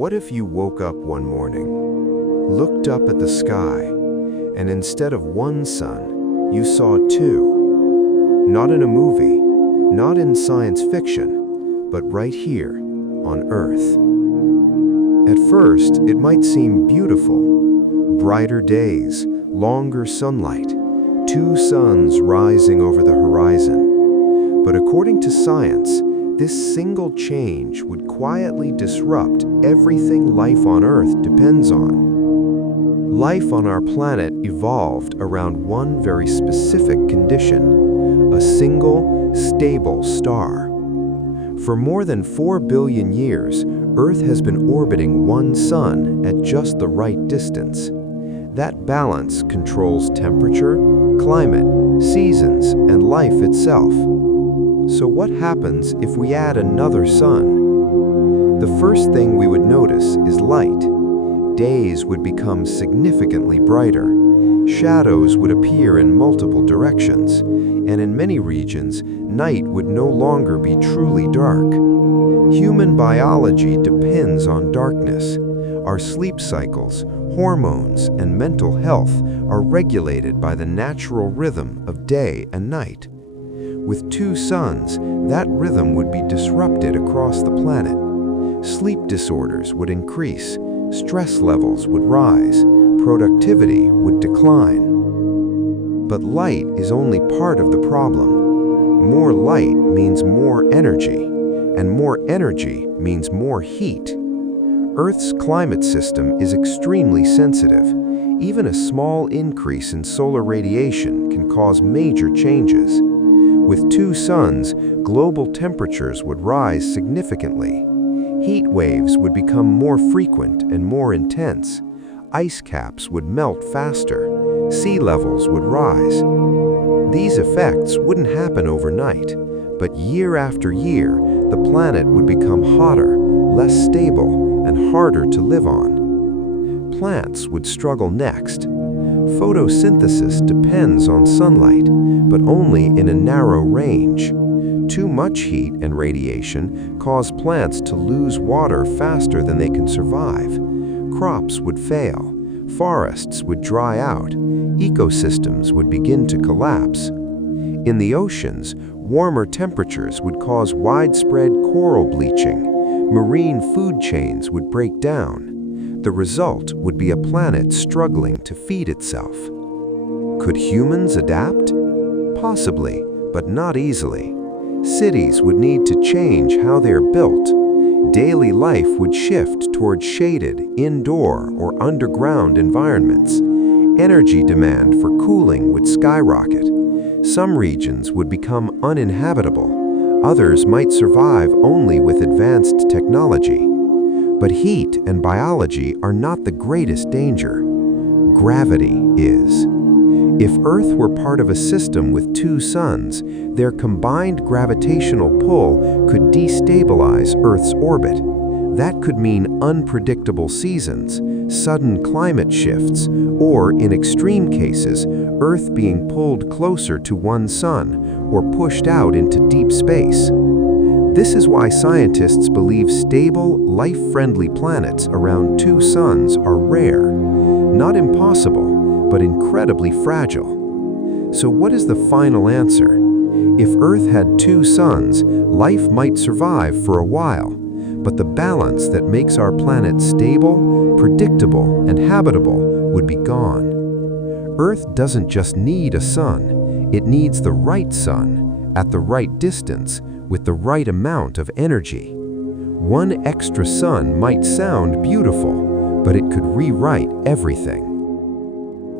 What if you woke up one morning, looked up at the sky, and instead of one sun, you saw two? Not in a movie, not in science fiction, but right here, on Earth. At first, it might seem beautiful. Brighter days, longer sunlight, two suns rising over the horizon. But according to science, this single change would quietly disrupt everything life on Earth depends on. Life on our planet evolved around one very specific condition: a single, stable star. For more than 4 billion years, Earth has been orbiting one sun at just the right distance. That balance controls temperature, climate, seasons, and life itself. So what happens if we add another sun? The first thing we would notice is light. Days would become significantly brighter. Shadows would appear in multiple directions, and in many regions, night would no longer be truly dark. Human biology depends on darkness. Our sleep cycles, hormones, and mental health are regulated by the natural rhythm of day and night. With two suns, that rhythm would be disrupted across the planet. Sleep disorders would increase, stress levels would rise, productivity would decline. But light is only part of the problem. More light means more energy, and more energy means more heat. Earth's climate system is extremely sensitive. Even a small increase in solar radiation can cause major changes. With two suns, global temperatures would rise significantly. Heat waves would become more frequent and more intense. Ice caps would melt faster. Sea levels would rise. These effects wouldn't happen overnight, but year after year, the planet would become hotter, less stable, and harder to live on. Plants would struggle next. Photosynthesis depends on sunlight, but only in a narrow range. Too much heat and radiation cause plants to lose water faster than they can survive. Crops would fail, forests would dry out, ecosystems would begin to collapse. In the oceans, warmer temperatures would cause widespread coral bleaching. Marine food chains would break down. The result would be a planet struggling to feed itself. Could humans adapt? Possibly, but not easily. Cities would need to change how they are built. Daily life would shift toward shaded, indoor, or underground environments. Energy demand for cooling would skyrocket. Some regions would become uninhabitable. Others might survive only with advanced technology. But heat and biology are not the greatest danger. Gravity is. If Earth were part of a system with two suns, their combined gravitational pull could destabilize Earth's orbit. That could mean unpredictable seasons, sudden climate shifts, or, in extreme cases, Earth being pulled closer to one sun or pushed out into deep space. This is why scientists believe stable, life-friendly planets around two suns are rare. Not impossible, but incredibly fragile. So what is the final answer? If Earth had two suns, life might survive for a while, but the balance that makes our planet stable, predictable, and habitable would be gone. Earth doesn't just need a sun, it needs the right sun, at the right distance, with the right amount of energy. One extra sun might sound beautiful, but it could rewrite everything.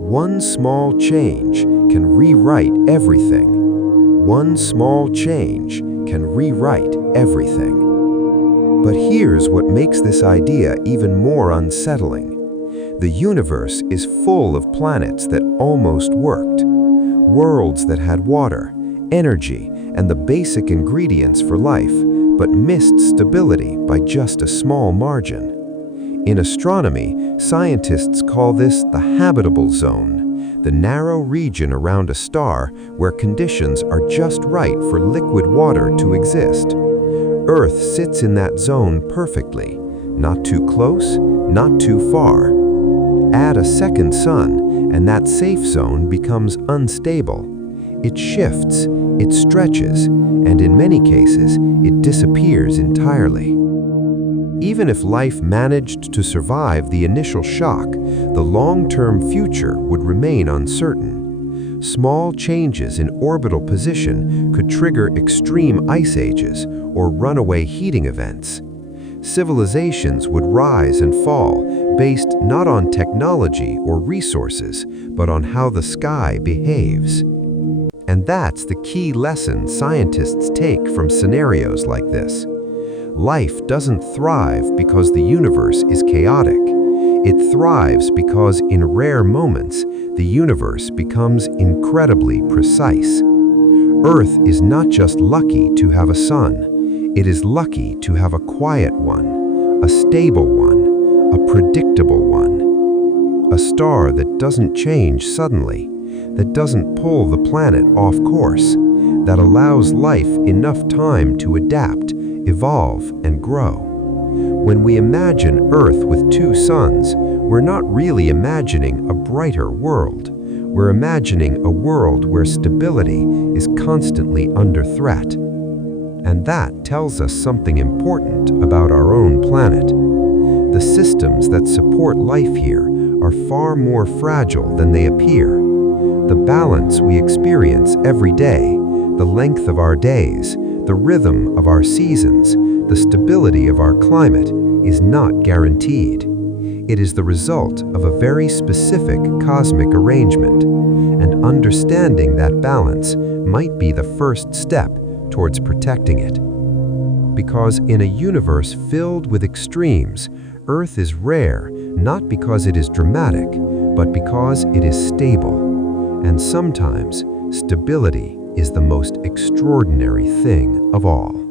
One small change can rewrite everything. One small change can rewrite everything. But here's what makes this idea even more unsettling. The universe is full of planets that almost worked. Worlds that had water, energy, and the basic ingredients for life, but missed stability by just a small margin. In astronomy, scientists call this the habitable zone, the narrow region around a star where conditions are just right for liquid water to exist. Earth sits in that zone perfectly. Not too close, not too far. Add a second sun, and that safe zone becomes unstable. It shifts, it stretches, and in many cases, it disappears entirely. Even if life managed to survive the initial shock, the long-term future would remain uncertain. Small changes in orbital position could trigger extreme ice ages or runaway heating events. Civilizations would rise and fall based not on technology or resources, but on how the sky behaves. And that's the key lesson scientists take from scenarios like this. Life doesn't thrive because the universe is chaotic. It thrives because in rare moments, the universe becomes incredibly precise. Earth is not just lucky to have a sun. It is lucky to have a quiet one, a stable one, a predictable one. A star that doesn't change suddenly, that doesn't pull the planet off course, that allows life enough time to adapt, evolve, and grow. When we imagine Earth with two suns, we're not really imagining a brighter world. We're imagining a world where stability is constantly under threat. And that tells us something important about our own planet. The systems that support life here are far more fragile than they appear. The balance we experience every day, the length of our days, the rhythm of our seasons, the stability of our climate is not guaranteed. It is the result of a very specific cosmic arrangement, and understanding that balance might be the first step towards protecting it. Because in a universe filled with extremes, Earth is rare not because it is dramatic, but because it is stable. And sometimes, stability is the most extraordinary thing of all.